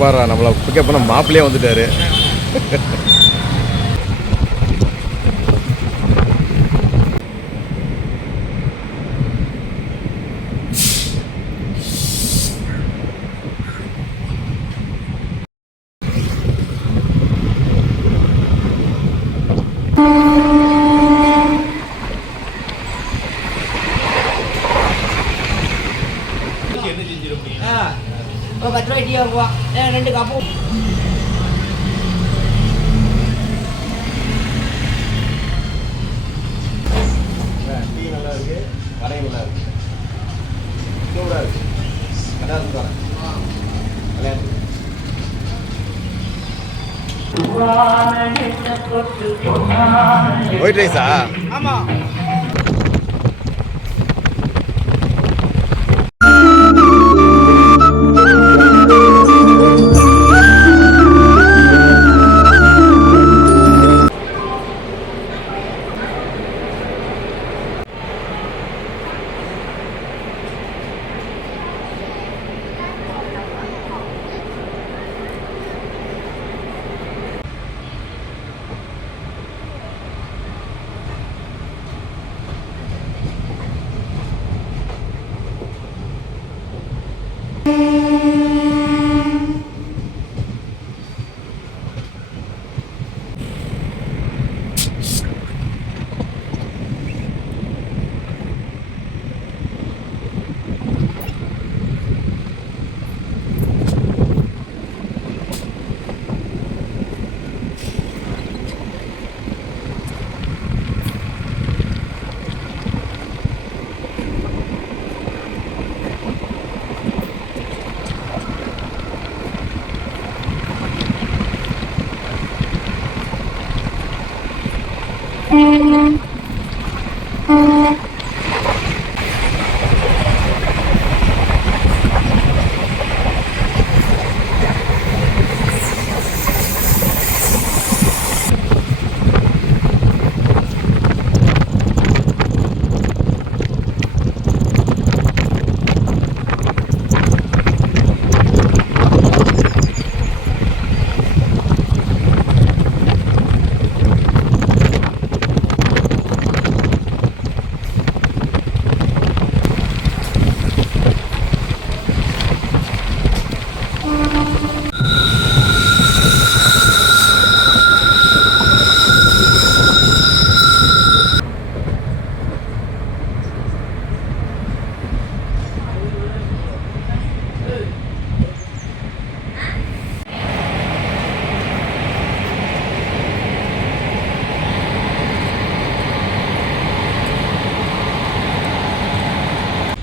பாரு நம்மளை பிக்கப் பண்ண மாப்பிள்ளையே வந்துட்டாரு. ஒரு 10 ரூபாய் டீ ஆகுவா 2 கப்பு. டீ நல்லா இருக்கு, வரையும் நல்லா இருக்கு, சூடாக இருக்கு. கடாசு தரேன். ஒயிட் ரைஸா? ஆமாம்.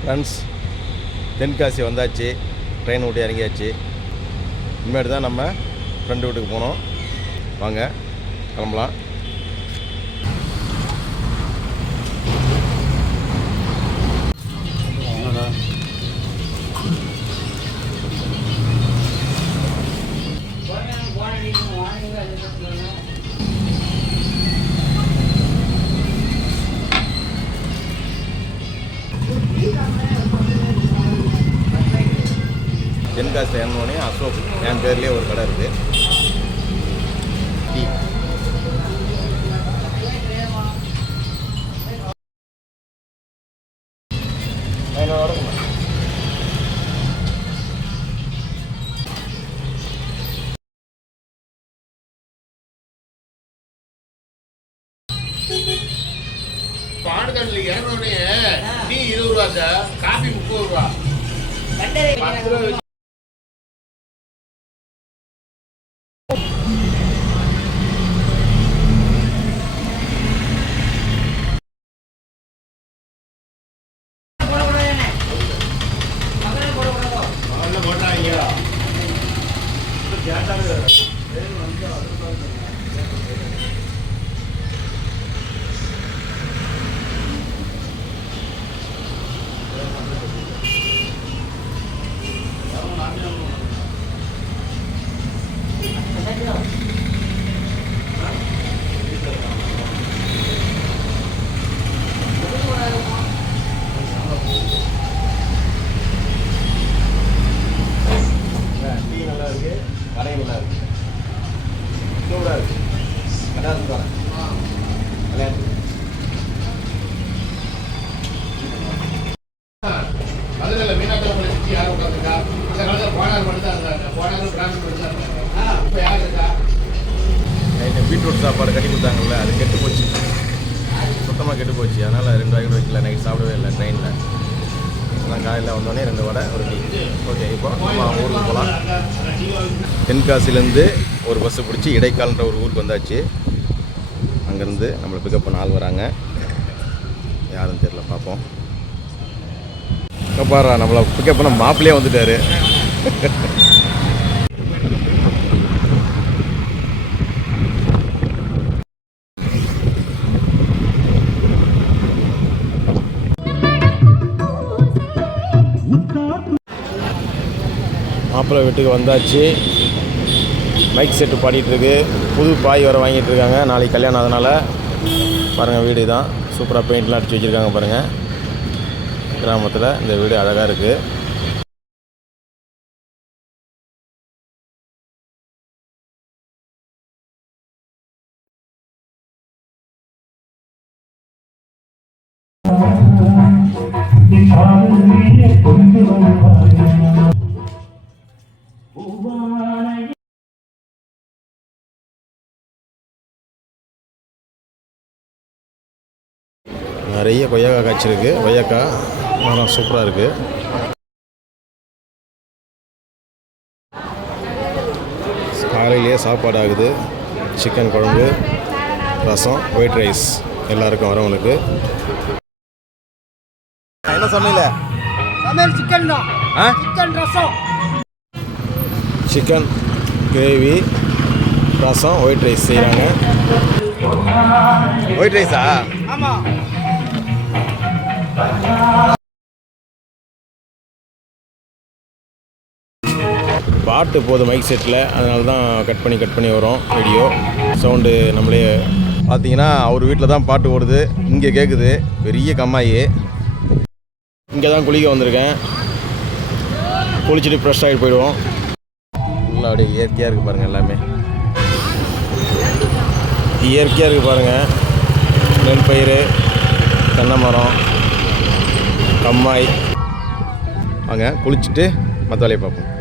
ஃப்ரெண்ட்ஸ், தென்காசி வந்தாச்சு. ட்ரெயின் விட்டு இறங்கியாச்சு. இனிமேட்டு தான் நம்ம ஃப்ரெண்டு வீட்டுக்கு போனோம். வாங்க கிளம்பலாம். தென்காசியில் இறங்கினோடனே அசோக் என் பேர்லேயே ஒரு கடை இருக்குது. டீ பாடுதல்ல இறங்கினோடனே டீ 20 ரூபா சார், காபி 30 ரூபா. 10 ரூபா. இருக்குது, வரையும் நல்லா இருக்குது, சூடாக இருக்குது. கடாசு வரேன் விளையாட்டு. மதுரையில மீனாட்சி சுற்றி யார் உட்காந்துருக்கா? அந்த காலத்தில் போனார் மட்டும் தான் இருந்தாங்க. போனார் பிரான்ஸ் மட்டும் தான் இருந்தாங்க. இப்போ யார் இருக்கா? நைட்டு பீட்ரூட் சாப்பாடு கட்டி கொடுத்தாங்கல்ல, அது கெட்டு போச்சு, சுத்தமாக கெட்டு போச்சு. அதனால் 2 வாய்க்கு வைக்கல, நைட் சாப்பிடவே இல்லை ட்ரெயினில். அதான் காலையில் வந்தோடனே 2 வடை ஒரு டீ. ஓகே, இப்போ நம்ம அவங்க ஊருக்கு போகலாம். தென்காசிலேருந்து ஒரு பஸ்ஸு பிடிச்சி இடைக்கால்ன்ற ஒரு ஊருக்கு வந்தாச்சு. அங்கேருந்து நம்மளை பிக்கப் பண்ண ஆள் வராங்க. யாருன்னு தெரியல, பார்ப்போம். பாரா, நம்மளை பிக்கப் பண்ண மாப்பிள்ளையே வந்துட்டார். மாப்பிள்ளை வீட்டுக்கு வந்தாச்சு. மைக் செட்டு பாடிட்டுருக்கு. புது பாய் வர வாங்கிட்டு இருக்காங்க. நாளைக்கு கல்யாணம். அதனால் பாருங்கள், வீடு தான் சூப்பராக பெயிண்ட்லாம் அடிச்சு வச்சுருக்காங்க. பாருங்கள், கிராமத்தில் இந்த வீடு அழகாக இருக்குது. நிறைய கொய்யாக்காய் காய்ச்சிருக்கு. கொய்யாக்காய் மரம் சூப்பராக இருக்குது. காலையிலேயே சாப்பாடு ஆகுது. சிக்கன் குழம்பு, ரசம், ஒயிட் ரைஸ் எல்லாருக்கும் வரவங்களுக்கு. என்ன சமையல? சமையல் சிக்கன் தான். ஆ, சிக்கன் ரசம், சிக்கன் கிரேவி, ரசம், ஒயிட் ரைஸ் செய்கிறாங்க. ஒயிட் ரைஸா? ஆமாம். பாட்டு போகுது மைக் செட்டில், அதனால தான் கட் பண்ணி வரும் வீடியோ சவுண்டு. நம்மளே பார்த்தீங்கன்னா அவர் வீட்டில் தான் பாட்டு ஓடுது, இங்கே கேட்குது. பெரிய கம்மாயி. இங்கே தான் குளிக்க வந்திருக்கேன். குளிச்சுட்டு ஃப்ரெஷ் ஆகிட்டு போயிடுவோம். ஃபுல்லாக அப்படியே இயற்கையாக இருக்குது பாருங்கள். எல்லாமே இயற்கையாக இருக்குது பாருங்கள். நெல் பயிர், தென்னை மரம், கம்மாய். வாங்க குளிச்சுட்டு மற்ற வேலையை பார்ப்போம்.